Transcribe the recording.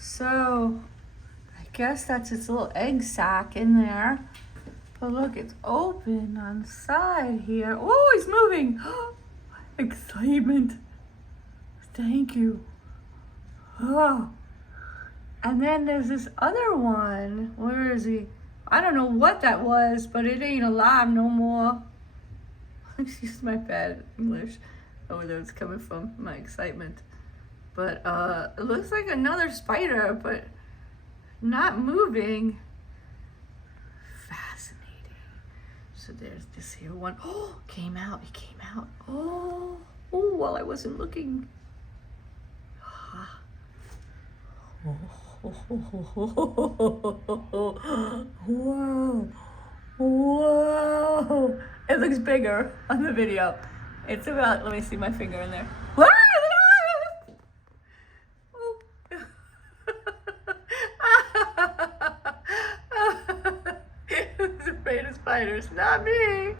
So, I guess that's its little egg sac in there. But look, it's open on the side here. Oh, he's moving. Excitement. Thank you. Oh. And then there's this other one. Where is he? I don't know what that was, but it ain't alive no more. Excuse my bad English. Oh, where it's coming from, my excitement. But it looks like another spider, but not moving. Fascinating. So there's this here one. Oh, came out. He came out. Oh, while I wasn't looking. Whoa. Whoa. It looks bigger on the video. It's about, let me see my finger in there. Who's afraid of spiders? Not me.